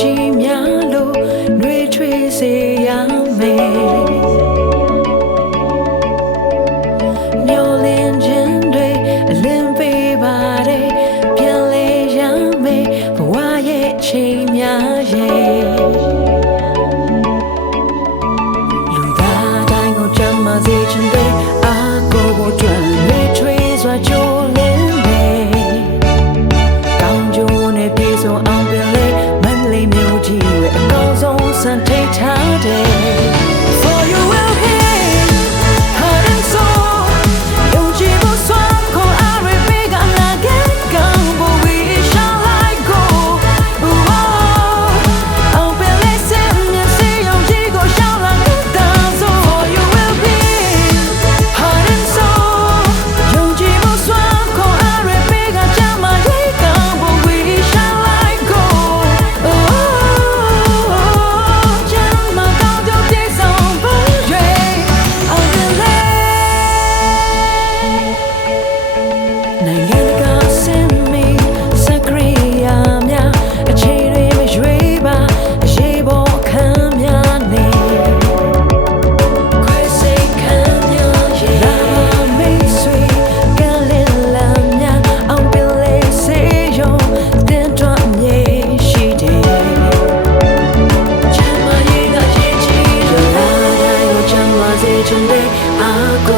ကြည်များလို့နှွေးထွေးစေရမယ်မျောလင်းခြင်းတွေအလင်းပေးပါတယ်ပြန်လေရမယ်ဘဝရဲ့ချိန်များရဲ့လူသားတိုင်းကိုကြမ်းမာစေခြင်းတွေအားကိုယ်ကိုကြွနှွေးထွေးစွာကြိုးလင်းမယ်ကောင်းကျိုးနဲ့ပြေဆုံးအောင်ပင်လေမန္တလေးမြို့ကြီးရဲ့အကောင်းဆုံးစံထိတ်ထားတယ် For you will hear heart and soul ယုံကြည်ဖို့စွမ်းကိုအားရပေးကလာခဲ့ကောင်းဖို့ we shall like goအောင်ပင်လေးစင်မျက်စိယုံကြည်ကိုရှောင်းလာခဲ့တာဆို For you will hear heart and soul ယုံကြည်ဖို့စွမ်းကိုအားရပေးကကြမ်းမာရေးကောင်းဖို့ we shall like go ကြမ်းမာကောင်းတဲ့ပြေဆုံးဖို့အောင်ပင်လေးနိုင်ငံတကာအဆင့်မီစကရိယာများအခြေတွေမရွေးပါအရေးပေါ်အခန်းများနေခွဲစိတ်ခံများရဲ့လာမိတ်ဆွေကလင်းလာများအောင်ပင်လေးစေယုံတင်တွန်းမြေရှိတယ်ချမ်းသာရေးကရေးကြည့်ရလာတိုင်းကိုချမ်းသာစေချင်တဲ့အားကို